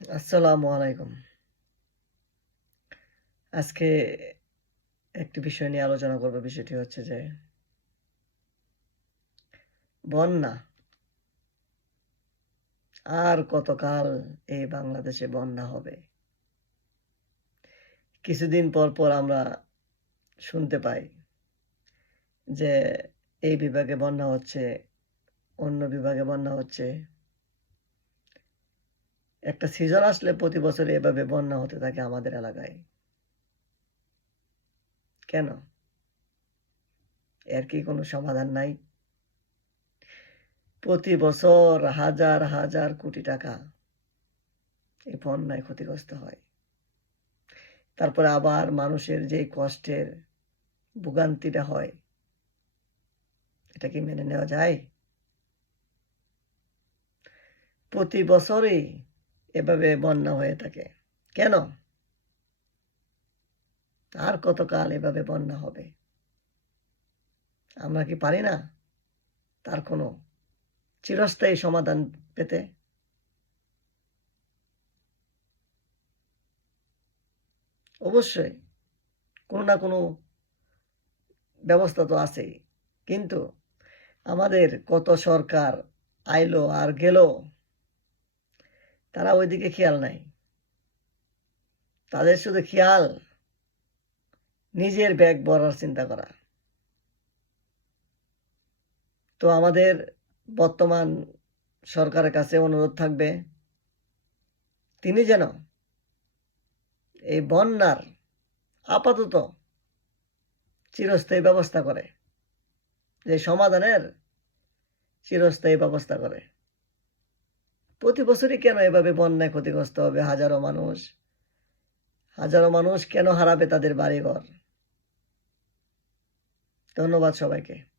আসসালামু আলাইকুম। আজকে একটি বিষয় নিয়ে আলোচনা করব, বিষয়টি হচ্ছে যে বন্যা। আর কতকাল এই বাংলাদেশে বন্যা হবে? কিছুদিন পর পর আমরা শুনতে পাই যে এই বিভাগে বন্যা হচ্ছে, অন্য বিভাগে বন্যা হচ্ছে। একটা সিজন আসলে প্রতি বছর এভাবে বন্যা হতে থাকে আমাদের এলাকায়। কেন? এর কি কোনো সমাধান নাই? প্রতি বছর হাজার হাজার কোটি টাকা এই বন্যায় ক্ষতিগ্রস্ত হয়। তারপরে আবার মানুষের যে কষ্টের ভোগান্তিটা হয়, এটা কি মেনে নেওয়া যায়? প্রতি বছরই এভাবে বন্যা হয়ে থাকে। কেন? আর কতকাল এভাবে বন্যা হবে? আমরা কি পারি না? তার কোনো চিরস্থায়ী সমাধান পেতে? অবশ্যই, কোনো না কোনো ব্যবস্থা তো আছেই। কিন্তু আমাদের কত সরকার আইলো আর গেল তারা ওইদিকে খেয়াল নাই। তাদের শুধু খেয়াল নিজের ব্যাগ ভরার চিন্তা করা। তো আমাদের বর্তমান সরকারের কাছে অনুরোধ থাকবে, তিনি যেন এই বন্যার আপাতত চিরস্থায়ী ব্যবস্থা করে, যে সমাধানের চিরস্থায়ী ব্যবস্থা করে। প্রতি বছরই কেন এভাবে বন্যায় ক্ষতিগ্রস্ত হবে হাজারো মানুষ? হাজারো মানুষ কেন হারাবে তাদের বাড়িঘর? ধন্যবাদ সবাইকে।